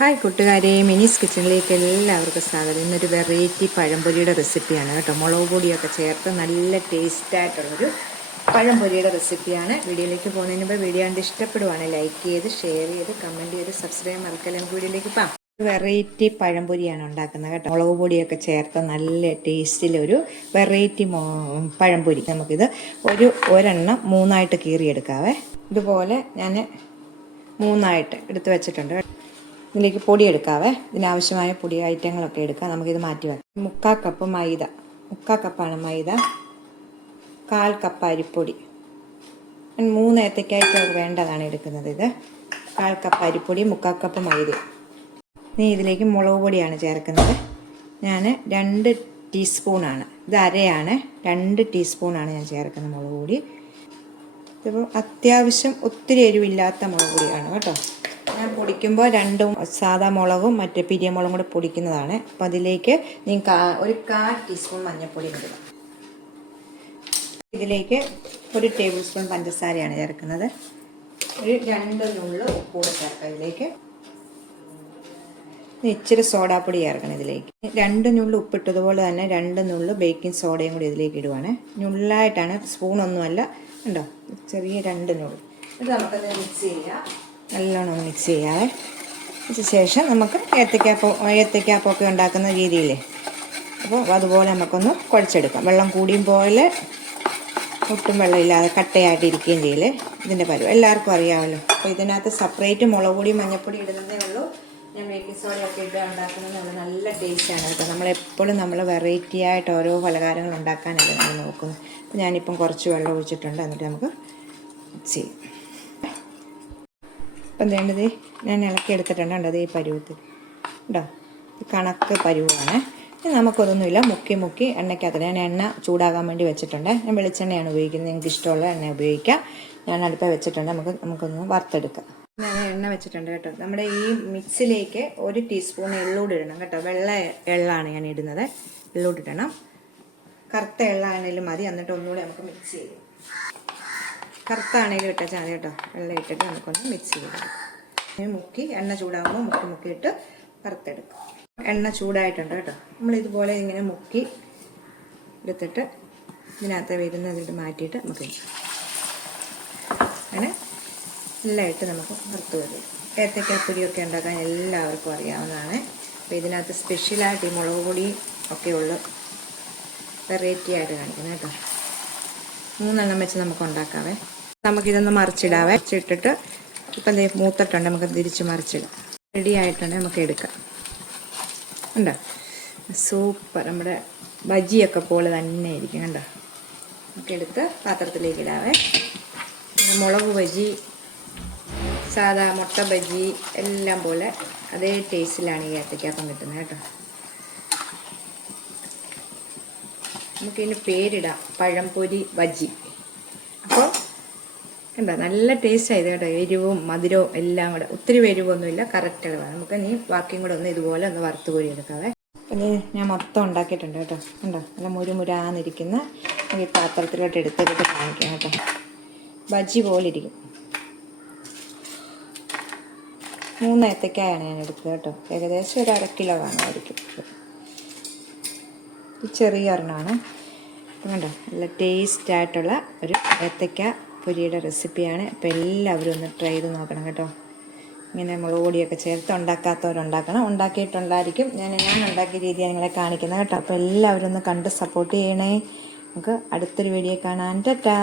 Hi കൂട്ടുകാരെ, മിനീസ് കിച്ചണിലേക്ക് എല്ലാവർക്കും സ്വാഗതം. ഇന്നൊരു വെറൈറ്റി പഴംപൊരിയുടെ റെസിപ്പിയാണ് കേട്ടോ. മുളക് പൊടിയൊക്കെ ചേർത്ത് നല്ല ടേസ്റ്റായിട്ടുള്ളൊരു പഴംപൊരിയുടെ റെസിപ്പിയാണ്. വീഡിയോയിലേക്ക് പോകുന്നതിന് മുമ്പ് വീഡിയോ കണ്ട് ഇഷ്ടപ്പെടുവാണ് ലൈക്ക് ചെയ്ത് ഷെയർ ചെയ്ത് കമൻറ്റ് ചെയ്ത് സബ്സ്ക്രൈബ് മറക്കല്ല. വീഡിയോയിലേക്ക് പോകാം. വെറൈറ്റി പഴംപൊരിയാണ് ഉണ്ടാക്കുന്നത് കേട്ടോ. മുളക് പൊടിയൊക്കെ ചേർത്ത് നല്ല ടേസ്റ്റിലൊരു വെറൈറ്റി പഴംപൊരി. നമുക്കിത് ഒരെണ്ണം മൂന്നായിട്ട് കീറിയെടുക്കാവേ. ഇതുപോലെ ഞാൻ മൂന്നായിട്ട് എടുത്ത് വെച്ചിട്ടുണ്ട്. ഇതിലേക്ക് പൊടി എടുക്കാവേ. ഇതിനാവശ്യമായ പൊടി ഐറ്റങ്ങളൊക്കെ എടുക്കാം. നമുക്കിത് മാറ്റി വെക്കാം. 3/4 കപ്പ് മൈദ, 3/4 കപ്പാണ് മൈദ. 1/4 കപ്പ് അരിപ്പൊടി, 3 ഏത്തയ്ക്കായ്ക്ക് വേണ്ടതാണ് എടുക്കുന്നത്. ഇത് 1/4 കപ്പ് അരിപ്പൊടി, 3/4 കപ്പ് മൈദ. ഇനി ഇതിലേക്ക് മുളക് പൊടിയാണ് ചേർക്കുന്നത്. ഞാൻ 2 ടീസ്പൂണാണ്, ഇത് അരയാണ്, 2 ടീസ്പൂണാണ് ഞാൻ ചേർക്കുന്നത് മുളക് പൊടി. ഇതിപ്പോൾ അത്യാവശ്യം ഒത്തിരി എരിവില്ലാത്ത മുളക് പൊടിയാണ് കേട്ടോ. ഞാൻ പൊടിക്കുമ്പോൾ 2 സാധാ മുളകും മറ്റേ പിരിയമുളകും കൂടെ പൊടിക്കുന്നതാണ്. അപ്പം അതിലേക്ക് ഒരു 1/4 ടീസ്പൂൺ മഞ്ഞൾപ്പൊടി ഇടുക. ഇതിലേക്ക് 1 ടേബിൾ സ്പൂൺ പഞ്ചസാരയാണ് ചേർക്കുന്നത്. ഒരു 2 നുള്ള് ഉപ്പ് കൂടെ ചേർക്കാം. ഇതിലേക്ക് ഇച്ചിരി സോഡാപ്പൊടി ചേർക്കണം. ഇതിലേക്ക് 2 നുള്ള് ഉപ്പിട്ടതുപോലെ തന്നെ 2 നുള്ള് ബേക്കിംഗ് സോഡയും കൂടി ഇതിലേക്ക് ഇടുവാണ്. നുള്ളായിട്ടാണ്, സ്പൂണൊന്നുമല്ല. ഉണ്ടോ, ചെറിയ 2 നുള്ള്. ഇത് നമുക്കത് മിക്സ് ചെയ്യാം. നല്ലോണം ഒന്ന് മിക്സ് ചെയ്യാവേ. അതിന് ശേഷം നമുക്ക് ഏത്തയ്ക്കാപ്പൊക്കെ ഉണ്ടാക്കുന്ന രീതിയില്ലേ, അപ്പോൾ അതുപോലെ നമുക്കൊന്ന് കുഴച്ചെടുക്കാം. വെള്ളം കൂടിയും പോലെ ഒട്ടും വെള്ളമില്ലാതെ കട്ടയായിട്ടിരിക്കുകയും ചെയ്യില്ലേ. ഇതിൻ്റെ പരുവം എല്ലാവർക്കും അറിയാമല്ലോ. അപ്പോൾ ഇതിനകത്ത് സെപ്പറേറ്റ് മുളക് പൊടി മഞ്ഞൾപ്പൊടി ഇടുന്നതേ ഉള്ളൂ. ഞാൻ ബേക്കിംഗ് സോഡയൊക്കെ ഇട്ട് ഉണ്ടാക്കുന്നത് നല്ല ടേസ്റ്റാണ് കേട്ടോ. നമ്മളെപ്പോഴും നമ്മൾ വെറൈറ്റി ആയിട്ട് ഓരോ പലഹാരങ്ങൾ ഉണ്ടാക്കാനല്ലേ നമ്മൾ നോക്കുന്നത്. അപ്പോൾ ഞാനിപ്പം കുറച്ച് വെള്ളം ഒഴിച്ചിട്ടുണ്ട്. എന്നിട്ട് നമുക്ക് മിക്സ് ചെയ്യും. അപ്പം വേണ്ടത് ഞാൻ ഇളക്കി എടുത്തിട്ടുണ്ട്. അത് ഈ പരുവത്തിൽ ഉണ്ടോ, കണക്ക് പരുവാണ്. നമുക്കതൊന്നുമില്ല, മുക്കി എണ്ണയ്ക്കകത്ത് ഞാൻ എണ്ണ ചൂടാകാൻ വേണ്ടി വെച്ചിട്ടുണ്ട്. ഞാൻ വെളിച്ചെണ്ണയാണ് ഉപയോഗിക്കുന്നത്. നിങ്ങൾക്ക് ഇഷ്ടമുള്ള എണ്ണ ഉപയോഗിക്കാം. ഞാൻ അടുപ്പ് വെച്ചിട്ടുണ്ട്. നമുക്കൊന്ന് വറുത്തെടുക്കാം. ഞാൻ എണ്ണ വെച്ചിട്ടുണ്ട് കേട്ടോ. നമ്മുടെ ഈ മിക്സിലേക്ക് 1 ടീസ്പൂൺ എള്ളൂട് ഇടണം കേട്ടോ. വെള്ള എള്ളാണ് ഞാൻ ഇടുന്നത്. എള്ളൂട് ഇടണം. കറുത്ത എള്ളാണെങ്കിലും മതി. എന്നിട്ട് ഒന്നുകൂടി നമുക്ക് മിക്സ് ചെയ്യും. കറുത്താണെങ്കിലും ഇട്ടാൽ മതി കേട്ടോ. വെള്ളം ഇട്ടിട്ട് നമുക്കൊന്ന് മിക്സ് ചെയ്തെടുക്കാം. മുക്കി എണ്ണ ചൂടാകുമ്പോൾ മുക്കിയിട്ട് വറുത്തെടുക്കും. എണ്ണ ചൂടായിട്ടുണ്ട് കേട്ടോ. നമ്മളിതുപോലെ ഇങ്ങനെ മുക്കി എടുത്തിട്ട് ഇതിനകത്ത് വരുന്നതിട്ട് മാറ്റിയിട്ട് നമുക്ക് അങ്ങനെ എല്ലാം നമുക്ക് വറുത്ത് വരും. ഏത്തയ്ക്കാപ്പൊടിയൊക്കെ ഉണ്ടാക്കാൻ എല്ലാവർക്കും അറിയാവുന്നതാണ്. അപ്പോൾ ഇതിനകത്ത് സ്പെഷ്യലായിട്ട് ഈ മുളക് പൊടി ഒക്കെ ഉള്ള വെറൈറ്റി ആയിട്ട് കാണിക്കുന്നത് കേട്ടോ. 3 എണ്ണം വെച്ച് നമുക്ക് ഉണ്ടാക്കാവേ. നമുക്കിതൊന്ന് മറിച്ചിടാവേ. മറിച്ചിട്ടിട്ട് ഇപ്പം മൂത്തിട്ടുണ്ട്. നമുക്ക് തിരിച്ച് മറിച്ചിടാം. റെഡി ആയിട്ടുണ്ട്. നമുക്ക് എടുക്കാം. ഉണ്ടോ, സൂപ്പർ. നമ്മുടെ ബജിയൊക്കെ പോലെ തന്നെ ഇരിക്കും കണ്ടോ. നമുക്ക് എടുത്ത് പാത്രത്തിലേക്ക് ഇടാവേ. മുളക് ബജി, സാധാ മുട്ട ബജി എല്ലാം പോലെ അതേ ടേസ്റ്റിലാണ് ഈ ഏത്തയ്ക്കാപ്പം കിട്ടുന്നത് കേട്ടോ. നമുക്കിതിന് പേരിടാം, പഴംപൊരി ബജി. അപ്പോൾ എന്താ നല്ല ടേസ്റ്റ് ആയത് കേട്ടോ. എരിവും മധുരവും എല്ലാം കൂടെ, ഒത്തിരി എരിവൊന്നുമില്ല, കറക്റ്റ് അളവാണ്. നമുക്ക് ഇനി ബാക്കിയും കൂടെ ഒന്ന് ഇതുപോലെ ഒന്ന് വറുത്ത് കോരി എടുക്കാവേ. അപ്പം ഞാൻ മൊത്തം ഉണ്ടാക്കിയിട്ടുണ്ട് കേട്ടോ. ഉണ്ടോ, നല്ല മുരുമുരാന്നിരിക്കുന്ന ഈ പാത്രത്തിലോട്ട് എടുത്തിട്ട് കാണിക്കാം കേട്ടോ. ബജി പോലെ ഇരിക്കും. 3 ഏത്തയ്ക്കായാണ് ഞാൻ എടുത്തത് കേട്ടോ. ഏകദേശം ഒരു 1/2 കിലോ കാണുമായിരിക്കും. ഇത് ചെറിയ ഒരെണ്ണമാണ്. കണ്ടോ, നല്ല ടേസ്റ്റ് ആയിട്ടുള്ള ഒരു ഏത്തയ്ക്ക പൊരിയുടെ റെസിപ്പിയാണ്. അപ്പോൾ എല്ലാവരും ഒന്ന് ട്രൈ ചെയ്ത് നോക്കണം കേട്ടോ. ഇങ്ങനെ മുളക് പൊടിയൊക്കെ ചേർത്ത് ഉണ്ടാക്കാത്തവരുണ്ടാക്കണം. ഉണ്ടാക്കിയിട്ടുണ്ടായിരിക്കും. ഞാൻ ഉണ്ടാക്കിയ രീതിയാണ് നിങ്ങളെ കാണിക്കുന്നത് കേട്ടോ. അപ്പോൾ എല്ലാവരും ഒന്ന് കണ്ട് സപ്പോർട്ട് ചെയ്യണേ. നമുക്ക് അടുത്തൊരു വീഡിയോ കാണാൻ. ടാറ്റാ.